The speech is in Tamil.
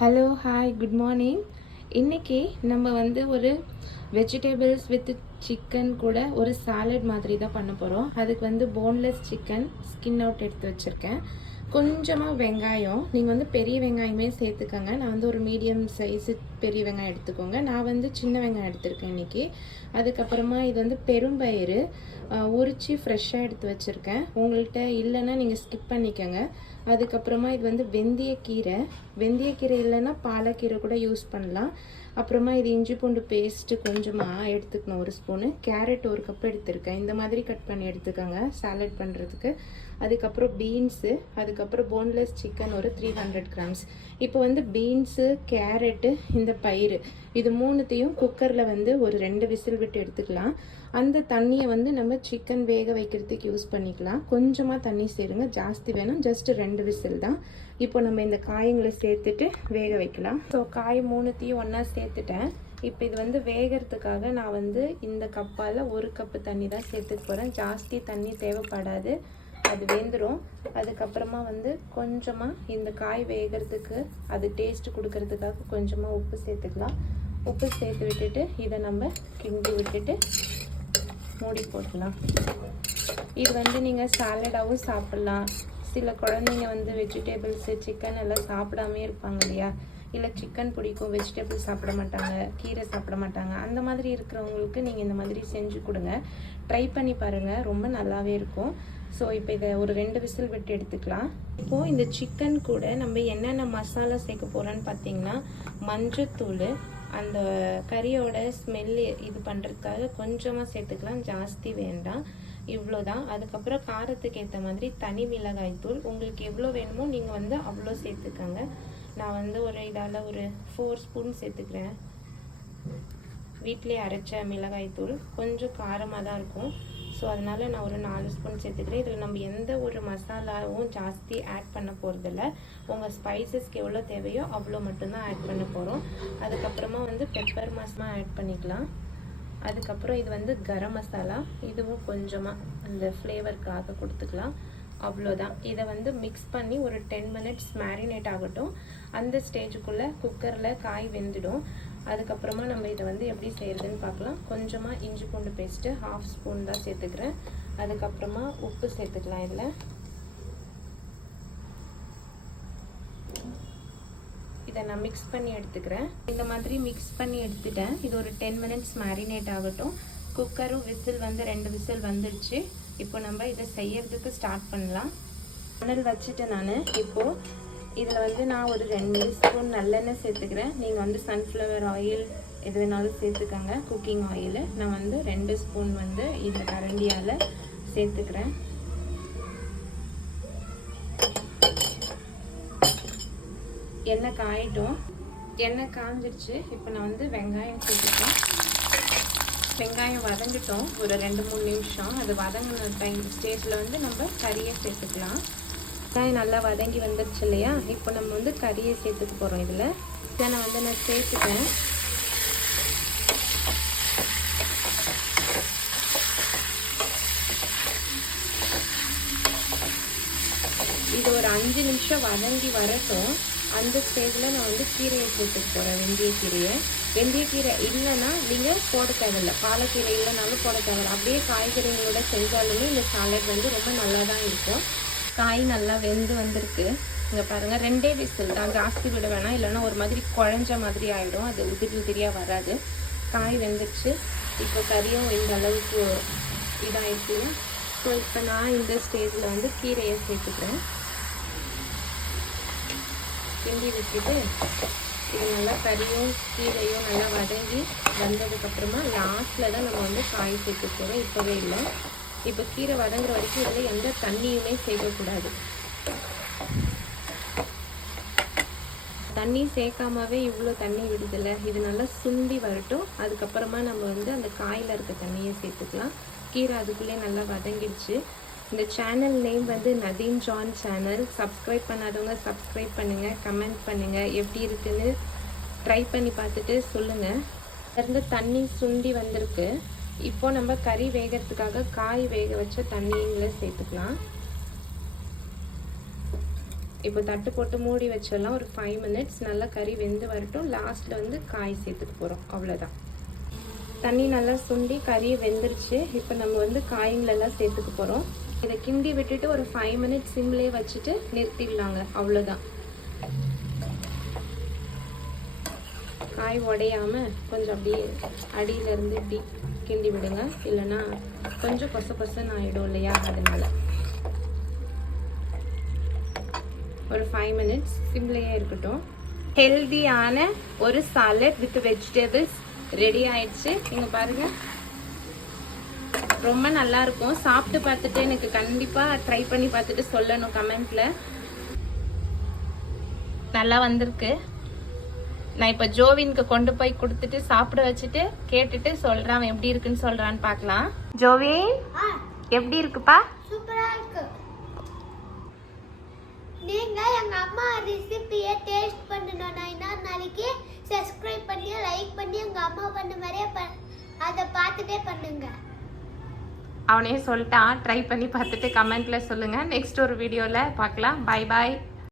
Hello hi good morning. இன்றைக்கி நம்ம வந்து ஒரு வெஜிடபிள்ஸ் வித் சிக்கன் கூட ஒரு சாலட் மாதிரி தான் பண்ண போகிறோம். அதுக்கு வந்து போன்லெஸ் சிக்கன் ஸ்கின் அவுட் எடுத்து வச்சுருக்கேன். கொஞ்சமாக வெங்காயம், நீங்கள் வந்து பெரிய வெங்காயமே சேர்த்துக்கோங்க. நான் வந்து ஒரு மீடியம் சைஸு பெரிய வெங்காயம் எடுத்துக்கோங்க. நான் வந்து சின்ன வெங்காயம் எடுத்திருக்கேன் இன்றைக்கி. அதுக்கப்புறமா இது வந்து பெரும்பயிறு உரித்து ஃப்ரெஷ்ஷாக எடுத்து வச்சுருக்கேன். உங்கள்கிட்ட இல்லைன்னா நீங்கள் ஸ்கிப் பண்ணிக்கோங்க. அதுக்கப்புறமா இது வந்து வெந்தயக்கீரை இல்லைன்னா பாலக்கீரை கூட யூஸ் பண்ணலாம். அப்புறமா இது இஞ்சி பூண்டு பேஸ்ட்டு கொஞ்சமாக எடுத்துக்கணும், ஒரு ஸ்பூனு. கேரட் ஒரு கப் எடுத்திருக்கேன். இந்த மாதிரி கட் பண்ணி எடுத்துக்கோங்க சாலட் பண்ணுறதுக்கு. அதுக்கப்புறம் பீன்ஸு, அதுக்கப்புறம் போன்லெஸ் சிக்கன் ஒரு 300 கிராம்ஸ். இப்போ வந்து பீன்ஸு, கேரட்டு, இந்த பயிறு இது மூணுத்தையும் குக்கரில் வந்து ஒரு 2 விசில் விட்டு எடுத்துக்கலாம். அந்த தண்ணியை வந்து நம்ம சிக்கன் வேக வைக்கிறதுக்கு யூஸ் பண்ணிக்கலாம். கொஞ்சமாக தண்ணி சேருங்க, ஜாஸ்தி வேணும். ஜஸ்ட் 2 விசில் தான். இப்போ நம்ம இந்த காய்களை சேர்த்துட்டு வேக வைக்கலாம். ஸோ காய் மூணுத்தையும் ஒன்றா சேர்த்துட்டேன். இப்போ இது வந்து வேகிறதுக்காக நான் வந்து இந்த கப்பால் 1 கப்பு தண்ணி தான் சேர்த்துக்க போகிறேன். ஜாஸ்தி தண்ணி தேவைப்படாது, அது வெந்துடும். அதுக்கப்புறமா வந்து கொஞ்சமாக இந்த காய் வேகிறதுக்கு அது டேஸ்ட்டு கொடுக்கறதுக்காக கொஞ்சமாக உப்பு சேர்த்துக்கலாம். உப்பு சேர்த்து விட்டுட்டு இதை நம்ம கிண்டி விட்டுட்டு மூடி போட்டுக்கலாம். இது வந்து நீங்கள் சாலடாகவும் சாப்பிட்லாம். சில குழந்தைங்க வந்து வெஜிடபிள்ஸு சிக்கன் எல்லாம் சாப்பிடாமே இருப்பாங்க இல்லையா, இல்லை சிக்கன் பிடிக்கும் வெஜிடபிள்ஸ் சாப்பிட மாட்டாங்க, கீரை சாப்பிட மாட்டாங்க. அந்த மாதிரி இருக்கிறவங்களுக்கு நீங்கள் இந்த மாதிரி செஞ்சு கொடுங்க. ட்ரை பண்ணி பாருங்கள், ரொம்ப நல்லாவே இருக்கும். ஸோ இப்போ இதை ஒரு 2 விசில் விட்டு எடுத்துக்கலாம். இப்போது இந்த சிக்கன் கூட நம்ம என்னென்ன மசாலா சேர்க்க போகிறோன்னு பார்த்தீங்கன்னா, மஞ்சத்தூள், அந்த கறியோட ஸ்மெல்லு இது பண்ணுறதுக்காக கொஞ்சமாக சேர்த்துக்கலாம், ஜாஸ்தி வேண்டாம், இவ்வளோதான். அதுக்கப்புறம் காரத்துக்கு ஏற்ற மாதிரி தனி மிளகாய் தூள் உங்களுக்கு எவ்வளோ வேணுமோ நீங்கள் வந்து அவ்வளோ சேர்த்துக்கோங்க. நான் வந்து ஒரு இதால் ஒரு 4 ஸ்பூன் சேர்த்துக்கிறேன். வீட்டிலே அரைச்ச மிளகாய் தூள் கொஞ்சம் காரமாக தான் இருக்கும். ஸோ அதனால் நான் ஒரு 4 ஸ்பூன் சேர்த்துக்கிறேன். இதில் நம்ம எந்த ஒரு மசாலாவும் ஜாஸ்தி ஆட் பண்ண போகிறதில்ல. உங்கள் ஸ்பைசஸ்க்கு எவ்வளோ தேவையோ அவ்வளோ மட்டும்தான் ஆட் பண்ண போகிறோம். அதுக்கப்புறமா வந்து பெப்பர் மசாலா ஆட் பண்ணிக்கலாம். அதுக்கப்புறம் இது வந்து கரம் மசாலா, இதுவும் கொஞ்சமாக அந்த ஃப்ளேவருக்காக கொடுத்துக்கலாம். அவ்வளோதான். இதை வந்து மிக்ஸ் பண்ணி ஒரு 10 மினிட்ஸ் மேரினேட் ஆகட்டும். அந்த ஸ்டேஜுக்குள்ளே குக்கரில் காய் வெந்துடும். அதுக்கப்புறமா நம்ம இதை வந்து எப்படி செய்கிறதுன்னு பார்க்கலாம். கொஞ்சமாக இஞ்சி பூண்டு பேஸ்ட்டு 1/2 ஸ்பூன் தான் சேர்த்துக்கிறேன். அதுக்கப்புறமா உப்பு சேர்த்துக்கலாம். இதில் இதை நான் மிக்ஸ் பண்ணி எடுத்துக்கிறேன். இந்த மாதிரி மிக்ஸ் பண்ணி எடுத்துட்டேன். இது ஒரு 10 மினிட்ஸ் மேரினேட் ஆகட்டும். குக்கரும் விசில் வந்து 2 விசில் வந்துடுச்சு. இப்போ நம்ம இதை செய்யறதுக்கு ஸ்டார்ட் பண்ணலாம். மணல் வச்சுட்டேன் நான். இப்போது இதில் வந்து நான் ஒரு 2 ஸ்பூன் நல்லெண்ணெய் சேர்த்துக்கிறேன். நீங்கள் வந்து சன்ஃப்ளவர் ஆயில் எது வேணாலும் சேர்த்துக்கோங்க, குக்கிங் ஆயில். நான் வந்து 2 ஸ்பூன் வந்து இந்த கரண்டியால் சேர்த்துக்கிறேன். எண்ணெய் காயிட்டும். எண்ணெய் காஞ்சிடுச்சு. இப்போ நான் வந்து வெங்காயம் சேர்த்துக்கிறேன். வெங்காயம் வதங்கிட்டோம் ஒரு 2-3 நிமிஷம். அது வதங்கின ஸ்டேஜில் வந்து நம்ம கறியை சேர்த்துக்கலாம். வெங்காயம் நல்லா வதங்கி வந்துடுச்சு இல்லையா, இப்போ நம்ம வந்து கறியை சேர்த்துக்க போகிறோம். இதில் இதை நான் சேர்த்துட்டேன். இது ஒரு 5 நிமிஷம் வதங்கி வரட்டும். அந்த ஸ்டேஜில் நான் வந்து கீரையை சேர்த்துக்க போகிறேன், வெந்தயக்கீரை இல்லைன்னா நீங்கள் போட தேவையில்லை, பாலக்கீரை இல்லைனாலும் போட தேவையில்லை. அப்படியே காய்கறிகளோட செஞ்சாலுமே இந்த சாலட் வந்து ரொம்ப நல்லா தான் இருக்கும். காய் நல்லா வெந்து வந்திருக்கு. இங்கே பாருங்கள், 2 விசில் தான், ஜாஸ்தி விட வேணாம், இல்லைன்னா ஒரு மாதிரி குழஞ்ச மாதிரி ஆகிடும், அது உதிரியாக வராது. காய் வெந்துடுச்சு. இப்போ கறியும் இந்த அளவுக்கு இதாகிடுச்சு. ஸோ இப்போ நான் இந்த ஸ்டேஜில் வந்து கீரையை சேர்த்துக்கிறேன். கிண்டி விட்டுட்டு இது நல்லா கறியும் கீரையும் நல்லா வதங்கி வந்ததுக்கப்புறமா லாஸ்ட்டில் தான் நம்ம வந்து காய் சேர்க்க போகிறோம், இப்போவே இல்லை. இப்போ கீரை வதங்குற வரைக்கும் இதில் எந்த தண்ணியுமே சேர்க்கக்கூடாது. தண்ணி சேர்க்காமவே இவ்வளோ தண்ணி விடுதில்லை, இது நல்லா சுண்டி வரட்டும். அதுக்கப்புறமா நம்ம வந்து அந்த காயில் இருக்க தண்ணியை சேர்த்துக்கலாம். கீரை அதுக்குள்ளே நல்லா வதங்கிடுச்சு. இந்த சேனல் நேம் வந்து நதீம் ஜான் சேனல். சப்ஸ்கிரைப் பண்ணாதவங்க சப்ஸ்கிரைப் பண்ணுங்கள், கமெண்ட் பண்ணுங்கள், எப்படி இருக்குன்னு ட்ரை பண்ணி பார்த்துட்டு சொல்லுங்கள். இருந்து தண்ணி சுண்டி வந்திருக்கு. இப்போ நம்ம கறி வேகிறதுக்காக காய் வேக வச்ச தண்ணிங்களை சேர்த்துக்கலாம். இப்போ தட்டு போட்டு மூடி வச்சிடலாம். ஒரு 5 மினிட்ஸ் நல்லா கறி வெந்து வரட்டும். லாஸ்ட்டில் வந்து காய் சேர்த்துக்க போகிறோம். அவ்வளோதான். தண்ணி நல்லா சுண்டி கறி வெந்துருச்சு. இப்போ நம்ம வந்து காய்களெல்லாம் சேர்த்துக்க போகிறோம். இதை கிண்டி விட்டுட்டு ஒரு 5 மினிட்ஸ் சிம்லேயே வச்சுட்டு நிறுத்திடலாங்க. அவ்வளோதான். காய் உடையாமல் கொஞ்சம் அப்படியே அடியிலேருந்து இப்படி கிண்டி விடுங்க. இல்லைன்னா கொஞ்சம் கொசன்னு ஆகிடும் இல்லையா, அதனால ஒரு 5 மினிட்ஸ் சிம்லேயே இருக்கட்டும். ஹெல்தியான ஒரு சாலட் வித் வெஜிடபிள்ஸ் ரெடி ஆயிடுச்சு. நீங்கள் பாருங்கள், ரொம்ப நல்லா இருக்கும். சாப்பிட்டு பார்த்துட்டு எனக்கு கண்டிப்பாக ட்ரை பண்ணி பார்த்துட்டு சொல்லணும் கமெண்ட்ல. நல்லா வந்திருக்கு. நான் இப்போ ஜோவினுக்கு கொண்டு போய் கொடுத்துட்டு சாப்பிட வச்சுட்டு கேட்டுட்டு சொல்கிறேன் அவன் எப்படி இருக்குன்னு சொல்கிறான்னு பார்க்கலாம். ஜோவின் எப்படி இருக்குப்பா? சூப்பரா இருக்கு. நீங்க எங்க அம்மா ரெசிபியை டேஸ்ட் பண்ணணும்னா இன்னொரு நாளைக்கு சப்ஸ்கிரைப் பண்ணி லைக் பண்ணி எங்க அம்மா பண்ண மாதிரியே அதை பார்த்துட்டே பண்ணுங்க. அவனே சொல்லிட்டான். ட்ரை பண்ணி பார்த்துட்டு கமெண்ட்ல சொல்லுங்க. நெக்ஸ்ட் ஒரு வீடியோவில் பார்க்கலாம். Bye bye.